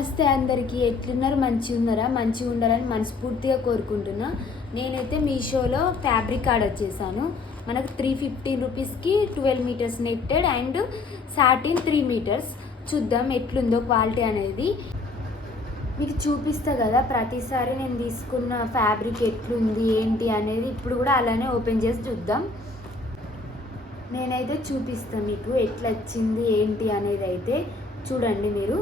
నమస్తే అందరికీ, ఎట్లున్నారు? మంచిగా ఉన్నారా? మంచిగా ఉండాలని మనస్ఫూర్తిగా కోరుకుంటున్నా. నేనైతే మీషోలో ఫ్యాబ్రిక్ ఆర్డర్ చేశాను. మనకు 315 రూపీస్కి 12 metres netted and satin 3 metres. చూద్దాం ఎట్లుందో క్వాలిటీ అనేది. మీకు చూపిస్తా కదా ప్రతిసారి నేను తీసుకున్న ఫ్యాబ్రిక్ ఎట్లుంది ఏంటి అనేది. ఇప్పుడు కూడా అలానే ఓపెన్ చేసి చూద్దాం. నేనైతే చూపిస్తాను మీకు ఎట్లా వచ్చింది ఏంటి అనేది. అయితే చూడండి మీరు.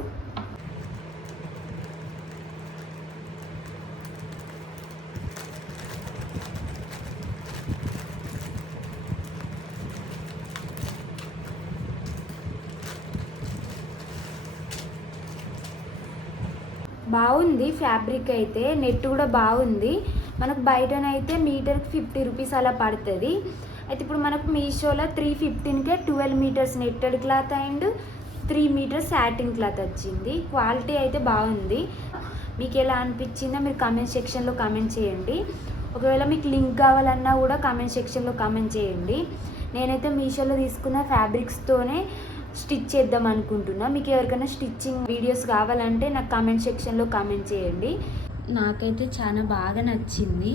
బాగుంది ఫ్యాబ్రిక్ అయితే, నెట్ కూడా బాగుంది. మనకు బయటనైతే మీటర్కి 50 రూపీస్ అలా పడుతుంది. అయితే ఇప్పుడు మనకు మీషోలో 315కే 12 metres netted cloth and 3 metres satin cloth వచ్చింది. క్వాలిటీ అయితే బాగుంది. మీకు ఎలా అనిపించిందో మీరు కామెంట్ సెక్షన్లో కామెంట్ చేయండి. ఒకవేళ మీకు లింక్ కావాలన్నా కూడా కామెంట్ సెక్షన్లో కామెంట్ చేయండి. నేనైతే మీషోలో తీసుకున్న ఫ్యాబ్రిక్స్తోనే స్టిచ్ చేద్దాం అనుకుంటున్నా. మీకు ఎవరికైనా స్టిచ్చింగ్ వీడియోస్ కావాలంటే నాకు కామెంట్ సెక్షన్లో కామెంట్ చేయండి. నాకైతే చాలా బాగా నచ్చింది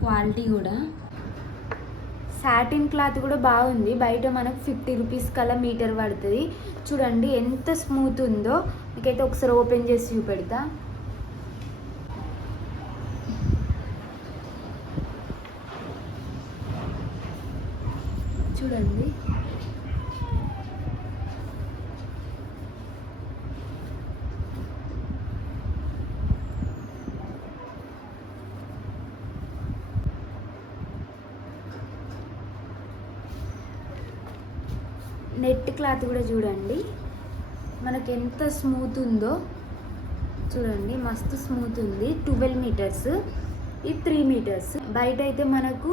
క్వాలిటీ కూడా. సాటిన్ క్లాత్ కూడా బాగుంది. బయట మనకు 50 రూపీస్ కల్లా మీటర్ పడుతుంది. చూడండి ఎంత స్మూత్ ఉందో. మీకైతే ఒకసారి ఓపెన్ చేసి చూపెడతా. చూడండి నెట్ క్లాత్ కూడా చూడండి మనకు ఎంత స్మూత్ ఉందో. చూడండి మస్తు స్మూత్ ఉంది. 12 మీటర్స్, ఇది 3 మీటర్స్. బయట అయితే మనకు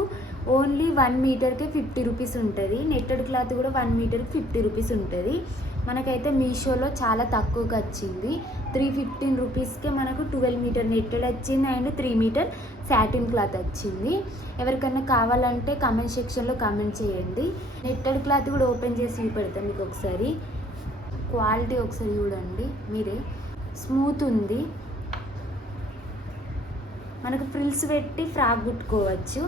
ఓన్లీ 1 మీటర్కే 50 రూపీస్ ఉంటుంది. నెట్టెడ్ క్లాత్ కూడా 1 మీటర్కి 50 రూపీస్ ఉంటుంది. మనకైతే మీషోలో చాలా తక్కువకి వచ్చింది. 315 రూపీస్కే మనకు 12 మీటర్ నెట్టెడ్ వచ్చింది అండ్ 3 మీటర్ సాటిన్ క్లాత్ వచ్చింది. ఎవరికైనా కావాలంటే కామెంట్ సెక్షన్లో కామెంట్ చేయండి. నెట్టెడ్ క్లాత్ కూడా ఓపెన్ చేసి చూపెడతాను మీకు ఒకసారి. క్వాలిటీ ఒకసారి చూడండి మీరే. స్మూత్ ఉంది. మనకు ఫ్రిల్స్ పెట్టి ఫ్రాక్ కుట్టుకోవచ్చు.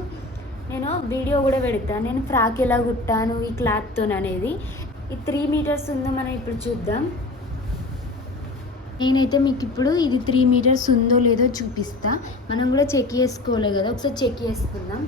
నేను వీడియో కూడా పెడతాను నేను ఫ్రాక్ ఎలా కుట్టాను ఈ క్లాత్తో అనేది. ఈ 3 మీటర్స్ ఉందో మనం ఇప్పుడు చూద్దాం. నేనైతే మీకు ఇప్పుడు ఇది 3 మీటర్స్ ఉందో లేదో చూపిస్తా. మనం కూడా చెక్ చేసుకోలే కదా, ఒకసారి చెక్ చేసుకుందాం.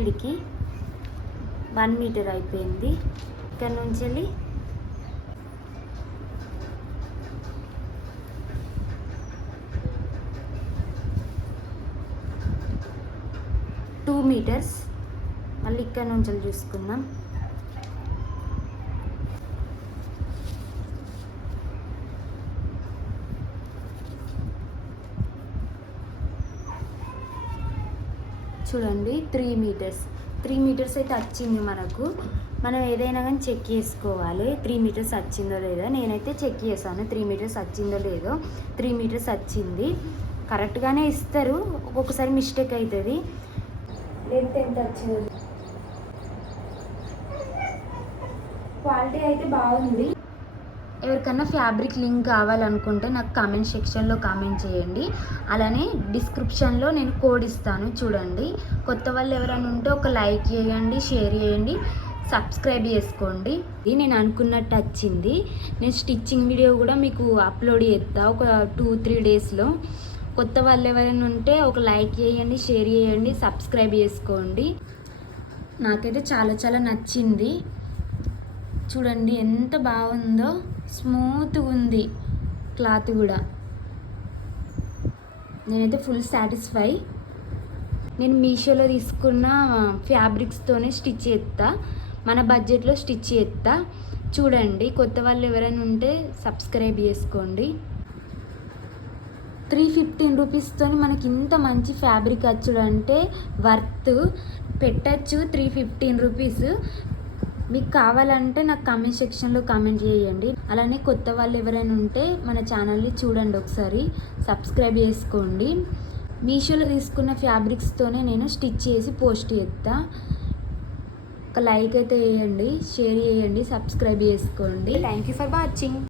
ఇడికి 1 మీటర్ అయిపోయింది. ఇక్కడ నుంచి వెళ్ళి 2 మీటర్స్. మళ్ళీ ఇక్కడ నుంచి చూసుకుందాం. చూడండి 3 మీటర్స్. 3 మీటర్స్ అయితే వచ్చింది మనకు. మనం ఏదైనా కానీ చెక్ చేసుకోవాలి 3 మీటర్స్ వచ్చిందో లేదో. నేనైతే చెక్ చేశాను 3 మీటర్స్ వచ్చిందో లేదో. 3 మీటర్స్ వచ్చింది. కరెక్ట్గానే ఇస్తారు, ఒక్కొక్కసారి మిస్టేక్ అవుతుంది. లెంత్ ఎంత వచ్చిందో. క్వాలిటీ అయితే బాగుంది. ఎవరికన్నా ఫ్యాబ్రిక్ లింక్ కావాలనుకుంటే నాకు కామెంట్ సెక్షన్లో కామెంట్ చేయండి. అలానే డిస్క్రిప్షన్లో నేను కోడ్ ఇస్తాను చూడండి. కొత్త వాళ్ళు ఎవరైనా ఉంటే ఒక లైక్ చేయండి, షేర్ చేయండి, సబ్స్క్రైబ్ చేసుకోండి. ఇది నేను అనుకున్నట్టు వచ్చింది. నేను స్టిచ్చింగ్ వీడియో కూడా మీకు అప్లోడ్ చేస్తా ఒక 2-3 డేస్లో. కొత్త వాళ్ళు ఎవరైనా ఉంటే ఒక లైక్ చేయండి, షేర్ చేయండి, సబ్స్క్రైబ్ చేసుకోండి. నాకైతే చాలా చాలా నచ్చింది. చూడండి ఎంత బాగుందో. స్మూత్గా ఉంది క్లాత్ కూడా. నేనైతే ఫుల్ సాటిస్ఫై. నేను మీషోలో తీసుకున్న ఫ్యాబ్రిక్స్తోనే స్టిచ్ చేస్తా. మన బడ్జెట్లో స్టిచ్ చేస్తా. చూడండి కొత్త వాళ్ళు ఎవరైనా ఉంటే సబ్స్క్రైబ్ చేసుకోండి. 315 రూపీస్తో మనకి ఇంత మంచి ఫ్యాబ్రిక్ వచ్చుడు అంటే వర్త్. పెట్టచ్చు 315 రూపీస్. మీకు కావాలంటే నాకు కామెంట్ సెక్షన్లో కామెంట్ చేయండి. అలానే కొత్త వాళ్ళు ఎవరైనా ఉంటే మన ఛానల్ని చూడండి, ఒకసారి సబ్స్క్రైబ్ చేసుకోండి. మీషోలో తీసుకున్న ఫ్యాబ్రిక్స్తోనే నేను స్టిచ్ చేసి పోస్ట్ చేస్తా. ఒక లైక్ అయితే వేయండి, షేర్ చేయండి, సబ్స్క్రైబ్ చేసుకోండి. Thank you for watching.